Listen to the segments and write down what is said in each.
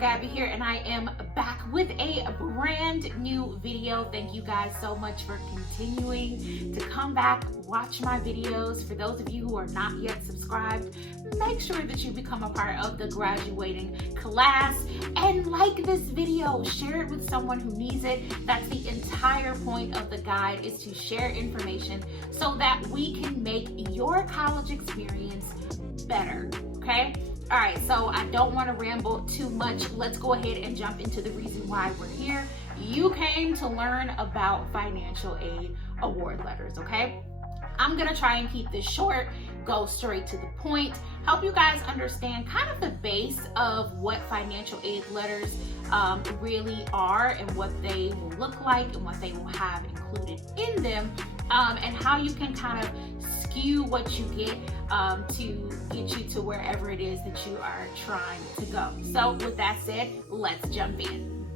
Gabby here, and I am back with a brand new video. Thank you guys so much for continuing to come back, watch my videos. For those of you who are not yet subscribed, make sure that you become a part of the graduating class and like this video, share it with someone who needs it. That's the entire point of the guide, is to share information so that we can make your college experience better, okay? All right, so I don't want to ramble too much. Let's go ahead and jump into the reason why we're here. You came to learn about financial aid award letters, okay? I'm gonna try and keep this short, go straight to the point, help you guys understand kind of the base of what financial aid letters really are and what they will look like and what they will have included in them, and how you can kind of skew what you get to get you to wherever it is that you are trying to go. So with that said, let's jump in.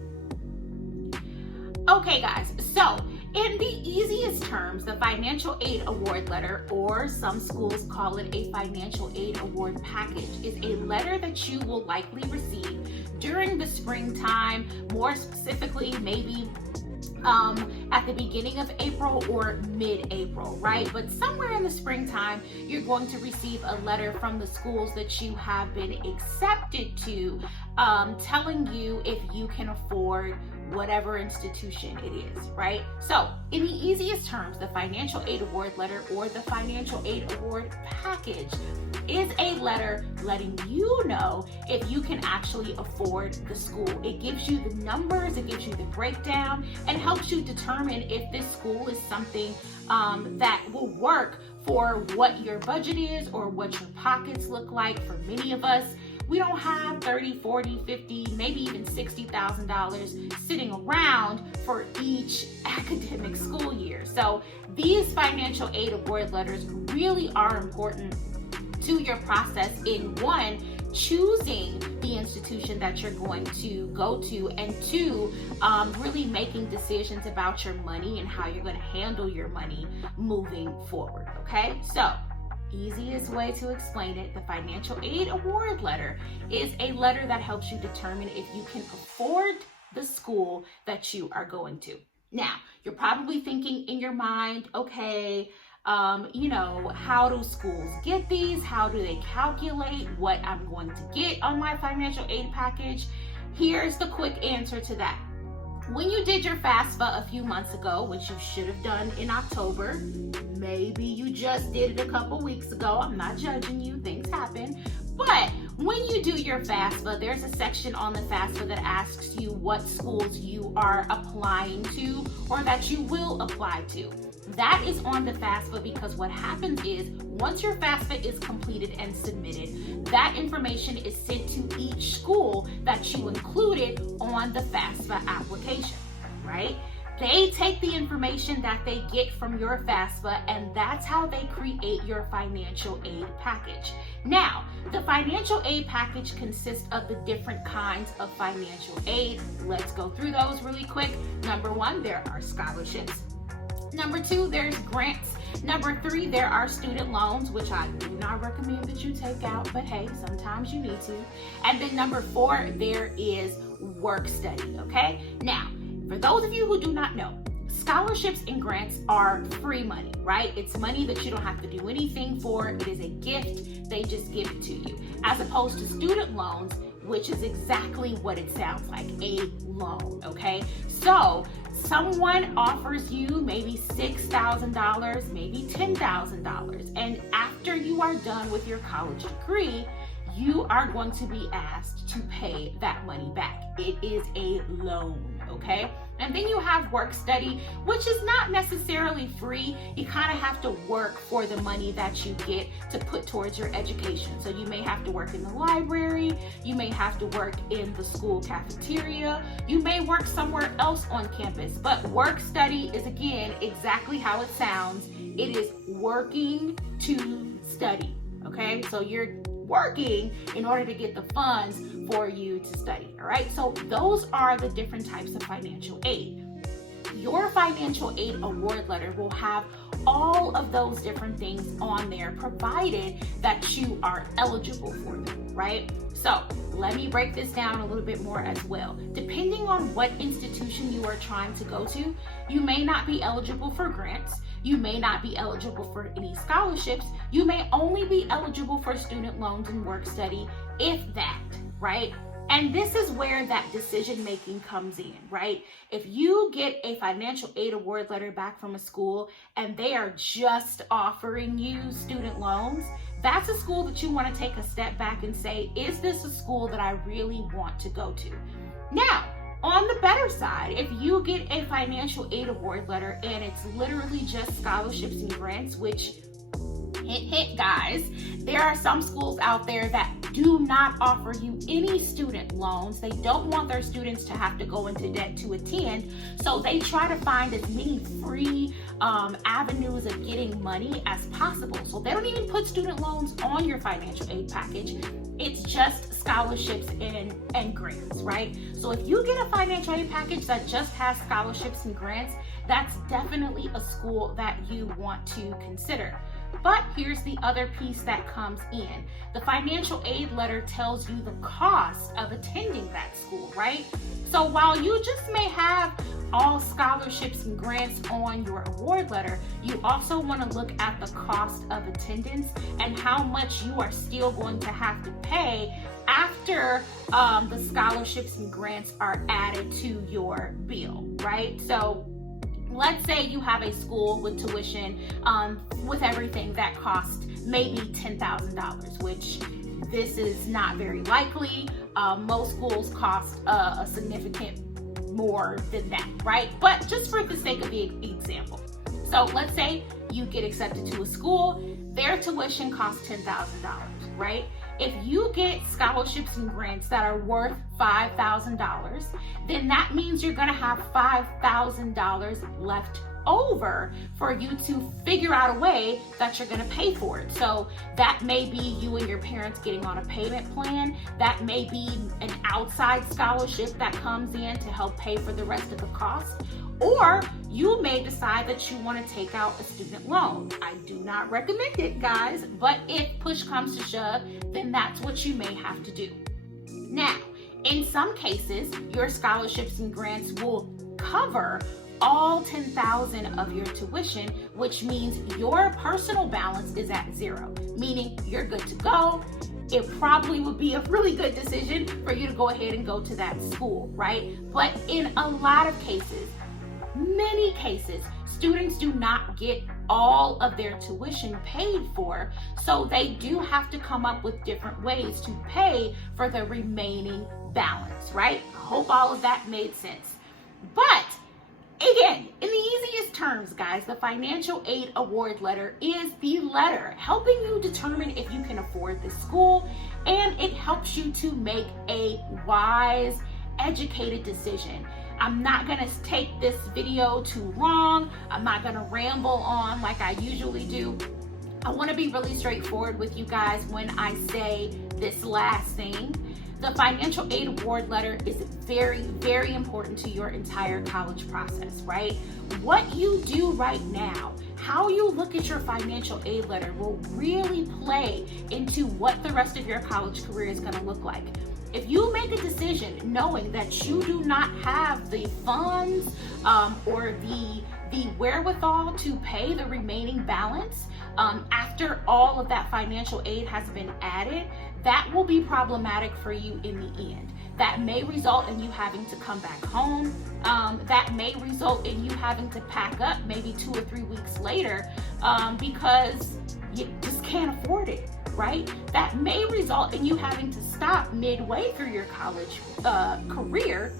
Okay guys, so in the easiest terms, the financial aid award letter, or some schools call it a financial aid award package, is a letter that you will likely receive during the springtime, more specifically maybe at the beginning of April or mid-April, right? But somewhere in the springtime, you're going to receive a letter from the schools that you have been accepted to, telling you if you can afford whatever institution it is, right? So in the easiest terms, the financial aid award letter, or the financial aid award package, is a letter letting you know if you can actually afford the school. It gives you the numbers, it gives you the breakdown, and helps you determine if this school is something that will work for what your budget is or what your pockets look like. For many of us, we don't have $30, $40, $50, maybe even $60,000 sitting around for each academic school year. So these financial aid award letters really are important to your process in, one, choosing the institution that you're going to go to, and two, really making decisions about your money and how you're going to handle your money moving forward, okay? So easiest way to explain it, the financial aid award letter is a letter that helps you determine if you can afford the school that you are going to. Now, you're probably thinking in your mind, okay, you know, how do schools get these? How do they calculate what I'm going to get on my financial aid package? Here's the quick answer to that. When you did your FAFSA a few months ago, which you should have done in October, maybe you just did it a couple weeks ago, I'm not judging you, things happen, but when you do your FAFSA, there's a section on the FAFSA that asks you what schools you are applying to or that you will apply to. That is on the FAFSA because what happens is, once your FAFSA is completed and submitted, that information is sent to each school that you included on the FAFSA application, right? They take the information that they get from your FAFSA, and that's how they create your financial aid package. Now, the financial aid package consists of the different kinds of financial aid. Let's go through those really quick. Number one, there are scholarships. Number two, there's grants. Number three, there are student loans, which I do not recommend that you take out, but hey, sometimes you need to. And then number four, there is work study, okay? Now, for those of you who do not know, scholarships and grants are free money, right? It's money that you don't have to do anything for. It is a gift. They just give it to you. As opposed to student loans, which is exactly what it sounds like, a loan, okay? So someone offers you maybe $6,000, maybe $10,000, and after you are done with your college degree, you are going to be asked to pay that money back. It is a loan, okay? And then you have work study, which is not necessarily free. You kind of have to work for the money that you get to put towards your education. So you may have to work in the library, you may have to work in the school cafeteria, you may work somewhere else on campus. But work study is, again, exactly how it sounds. It is working to study, okay? So you're working in order to get the funds for you to study, all right? So those are the different types of financial aid. your financial aid award letter will have all of those different things on there, provided that you are eligible for them, right? So let me break this down a little bit more as well. Depending on what institution you are trying to go to, you may not be eligible for grants. You may not be eligible for any scholarships. You may only be eligible for student loans and work study, if that, right? And this is where that decision making comes in, right? If you get a financial aid award letter back from a school and they are just offering you student loans, that's a school that you want to take a step back and say, is this a school that I really want to go to? Now, on the better side, if you get a financial aid award letter and it's literally just scholarships and grants, which, hint, hint, guys, there are some schools out there that do not offer you any student loans. They don't want their students to have to go into debt to attend, so they try to find as many free avenues of getting money as possible. So they don't even put student loans on your financial aid package. It's just scholarships and grants, right? So if you get a financial aid package that just has scholarships and grants, that's definitely a school that you want to consider. But here's the other piece that comes in. The financial aid letter tells you the cost of attending that school, right? So while you just may have all scholarships and grants on your award letter, you also want to look at the cost of attendance and how much you are still going to have to pay after the scholarships and grants are added to your bill, right? So let's say you have a school with tuition, with everything that costs maybe $10,000, which this is not very likely. Most schools cost a significant more than that, right? But just for the sake of the example. So let's say you get accepted to a school, their tuition costs $10,000, right? If you get scholarships and grants that are worth $5,000, then that means you're gonna have $5,000 left over for you to figure out a way that you're gonna pay for it. So that may be you and your parents getting on a payment plan. That may be an outside scholarship that comes in to help pay for the rest of the cost. Or you may decide that you want to take out a student loan. I do not recommend it, guys, but if push comes to shove, then that's what you may have to do. Now, in some cases, your scholarships and grants will cover all $10,000 of your tuition, which means your personal balance is at zero, meaning you're good to go. It probably would be a really good decision for you to go ahead and go to that school, right? But in a lot of cases, many cases, students do not get all of their tuition paid for, so they do have to come up with different ways to pay for the remaining balance, right? I hope all of that made sense. But again, in the easiest terms, guys, the financial aid award letter is the letter helping you determine if you can afford this school, and it helps you to make a wise, educated decision. I'm not gonna take this video too long. I'm not gonna ramble on like I usually do. I wanna be really straightforward with you guys when I say this last thing. The financial aid award letter is very, very important to your entire college process, right? What you do right now, how you look at your financial aid letter will really play into what the rest of your college career is gonna look like. If you make a decision knowing that you do not have the funds or the wherewithal to pay the remaining balance after all of that financial aid has been added, that will be problematic for you in the end. That may result in you having to come back home. That may result in you having to pack up maybe 2 or 3 weeks later because you just can't afford it, right? That may result in you having to stop midway through your college career.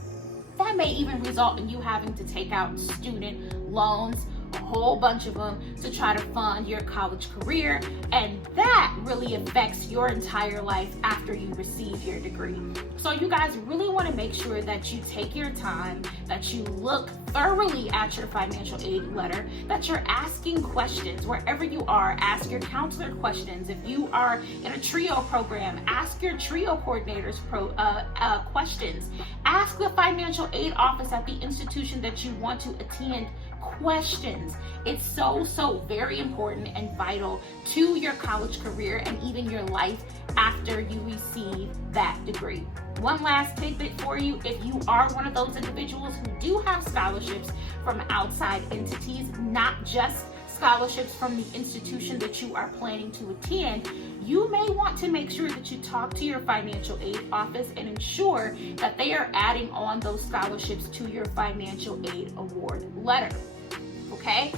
That may even result in you having to take out student loans. A whole bunch of them to try to fund your college career, and that really affects your entire life after you receive your degree. So you guys really want to make sure that you take your time, that you look thoroughly at your financial aid letter, that you're asking questions wherever you are. Ask your counselor questions. If you are in a TRIO program, ask your TRIO coordinators questions. Ask the financial aid office at the institution that you want to attend questions. It's so very important and vital to your college career and even your life after you receive that degree. One last tidbit for you: if you are one of those individuals who do have scholarships from outside entities, not just scholarships from the institution that you are planning to attend, you may want to make sure that you talk to your financial aid office and ensure that they are adding on those scholarships to your financial aid award letter. Okay?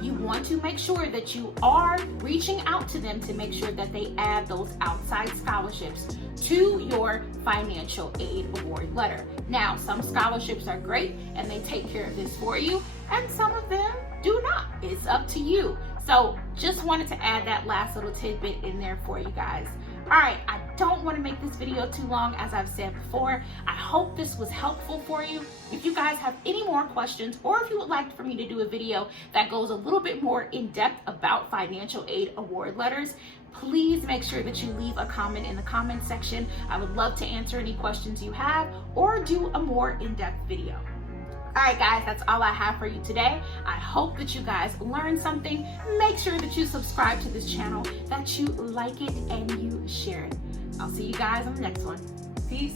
You want to make sure that you are reaching out to them to make sure that they add those outside scholarships to your financial aid award letter. Now, some scholarships are great and they take care of this for you, and some of them do not. It's up to you. So just wanted to add that last little tidbit in there for you guys. All right, I don't want to make this video too long, as I've said before. I hope this was helpful for you. If you guys have any more questions, or if you would like for me to do a video that goes a little bit more in depth about financial aid award letters, please make sure that you leave a comment in the comment section. I would love to answer any questions you have or do a more in-depth video. All right, guys, that's all I have for you today. I hope that you guys learned something. Make sure that you subscribe to this channel, that you like it, and you share it. I'll see you guys on the next one. Peace.